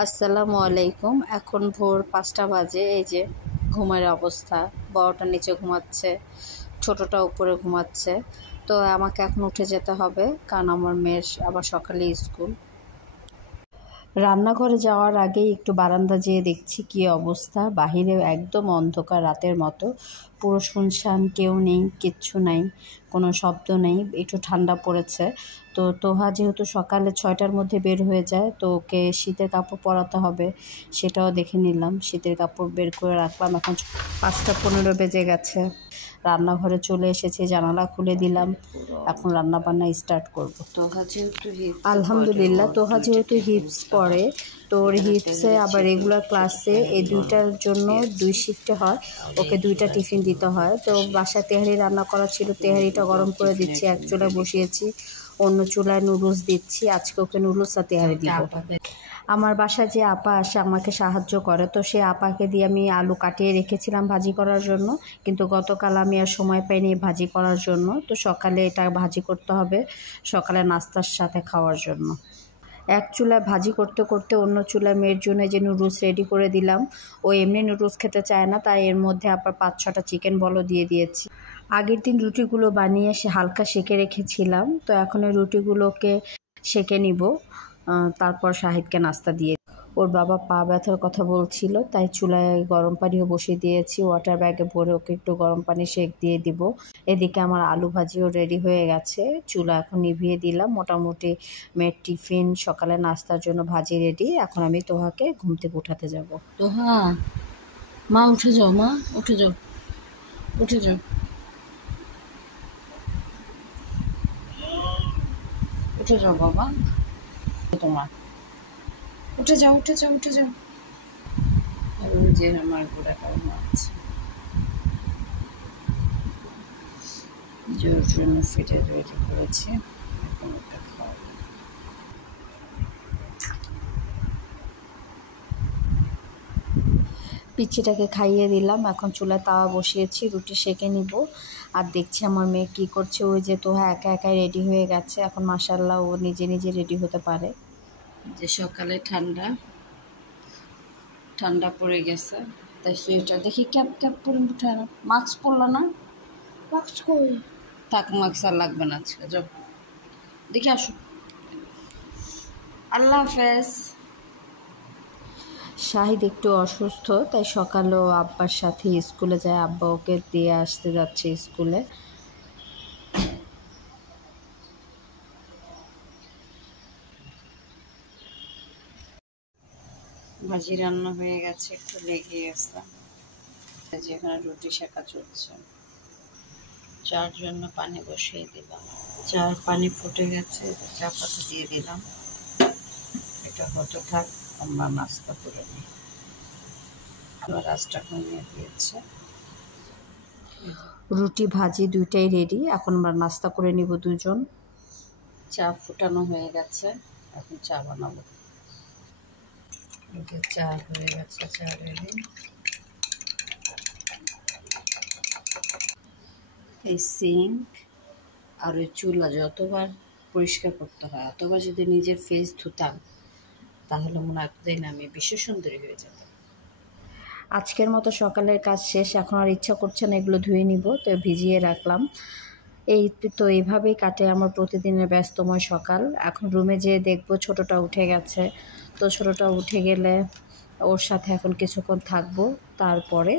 আসসালামু আলাইকুম। এখন ভোর ৫টা বাজে। এই যে ঘুমের অবস্থা। বড়টা নিচে ঘুমাচ্ছে, ছোটটা উপরে ঘুমাচ্ছে। তো আমাকে এখন উঠে যেতে হবে, কারণ আমার মেয়ের আবার সকালে স্কুল। রান্নাঘরে যাওয়ার আগেই একটু বারান্দা যেয়ে দেখছি কী অবস্থা। বাহিরে একদম অন্ধকার, রাতের মতো, পুরো শুনশান, কেউ নেই, কিচ্ছু নাই, কোনো শব্দ নেই। একটু ঠান্ডা পড়েছে। তো তোহা যেহেতু সকালে 6টার মধ্যে বের হয়ে যায়, তো ওকে শীতের কাপড় পরাতে হবে, সেটাও দেখে নিলাম। শীতের কাপড় বের করে রাখলাম। এখন 5টা 15 বেজে গেছে। রান্নাঘরে চলে এসেছি, জানালা খুলে দিলাম। এখন রান্নাবান্না স্টার্ট করব। আলহামদুলিল্লাহ, তোহা যেহেতু হিপস পরে, তো ওর হিপসে আবার রেগুলার ক্লাসে এই দুইটার জন্য 2 শিফটে হয়, ওকে 2টা টিফিন দিতে হয়। তো বাসায় তেহারি রান্না করা ছিল, তেহারিটা গরম করে দিচ্ছি, এক চুলায় বসিয়েছি, অন্য চুলায় নুডলস দিচ্ছি। আজকে ওকে নুডলস আর তেহারি দিব। আমার বাসায় যে আপা আসে আমাকে সাহায্য করে, তো সে আপাকে দিয়ে আমি আলু কাটিয়ে রেখেছিলাম ভাজি করার জন্য, কিন্তু গতকাল আমি আর সময় পাইনি ভাজি করার জন্য। তো সকালে এটা ভাজি করতে হবে, সকালে নাস্তার সাথে খাওয়ার জন্য। এক চুলায় ভাজি করতে করতে অন্য চুলায় মেয়ের জন্য যে নুডলস রেডি করে দিলাম। ও এমনি নুডলস খেতে চায় না, তাই এর মধ্যে আবার 5-6টা চিকেন বলও দিয়ে দিয়েছি। আগের দিন রুটিগুলো বানিয়ে হালকা সেঁকে রেখেছিলাম, তো এখন ওই রুটিগুলোকে সেঁকে নিব, তারপর শাহিদকে নাস্তা দিয়ে। ওর বাবা পা ব্যথার কথা বলছিল, তাই চুলায় গরম পানিও বসিয়ে দিয়েছি, ওয়াটার ব্যাগে ভরে ওকে একটু গরম পানি সেঁক দিয়ে দিব। এদিকে আমার আলু ভাজিও রেডি হয়ে গেছে, চুলা এখন নিভিয়ে দিলাম। মোটামুটি মেয়ের টিফিন, সকালে নাস্তার জন্য ভাজি রেডি। এখন আমি তোহাকে ঘুম থেকে উঠাতে যাব। তোহা, মা উঠে যাও, মা উঠে যাও, উঠে যাও, উঠে যাও বাবা, তোমার উঠে যাও, উঠে যাও, উঠে যাও। যে আমার গোড়া কারণ আছে, জোর জন্য ফিটে রেডি করেছি, এখন ওটা খাওয়াবো। পিচ্চিটাকে খাইয়ে দিলাম, এখন চুলায় তাওয়া বসিয়েছি, রুটি সেঁকে নিব। আর দেখছি আমার মেয়ে কী করছে। ওই যে তোহা একা একাই রেডি হয়ে গেছে, এখন মাশাআল্লাহ ও নিজে নিজে রেডি হতে পারে। যে সকালে ঠান্ডা ঠান্ডা পড়ে গেছে, তাই সোয়েটার দেখি ক্যাপ ক্যাপ পরে উঠে না। মাস্ক পরলো না? মাস্ক কই? থাক, মাস্ক আর লাগবে না আজকে, যাও দেখি আসো। আল্লাহ হাফেজ। শাহিদ একটু অসুস্থ, তাই সকালেও আব্বার সাথে স্কুলে যায়, আব্বা ওকে দিয়ে আসতে যাচ্ছে স্কুলে। ভাজি রান্না হয়ে গেছে, একটু লেগে গেছে। যেখানে রুটি সেঁকা চলছে, চার জন্য পানি বসিয়ে দিলাম। চার পানি ফুটে গেছে, চা পাতা দিয়ে দিলাম। এটা হতে থাক, আমরা নাস্তা করে নিই। আমার রাস্তা কমিয়ে দিয়েছে। রুটি ভাজি দুইটাই রেডি, এখন আমরা নাস্তা করে নিব দুজন। চা ফুটানো হয়ে গেছে, এখন চা বানাবো। চা হয়ে গেছে, চা রেডি। এই সিঙ্ক আর ওই চুলা যতবার পরিষ্কার করতে হয়, অতবার যদি নিজের ফেস ধুতাম, তাহলে মনে হয় এতদিন আমি বিশ্ব সুন্দরী হয়ে যাব। আজকের মতো সকালের কাজ শেষ, এখন আর ইচ্ছা করছে না এগুলো ধুয়ে নিব, তো ভিজিয়ে রাখলাম। এই তো এইভাবেই কাটে আমার প্রতিদিনের ব্যস্তময় সকাল। এখন রুমে যেয়ে দেখবো ছোটোটা উঠে গেছে, তো ছোটোটা উঠে গেলে ওর সাথে এখন কিছুক্ষণ থাকবো, তারপরে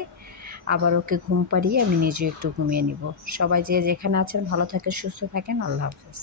আবার ওকে ঘুম পাড়িয়ে আমি নিজে একটু ঘুমিয়ে নিব। সবাই যে যেখানে আছেন ভালো থাকেন, সুস্থ থাকেন। আল্লাহ হাফেজ।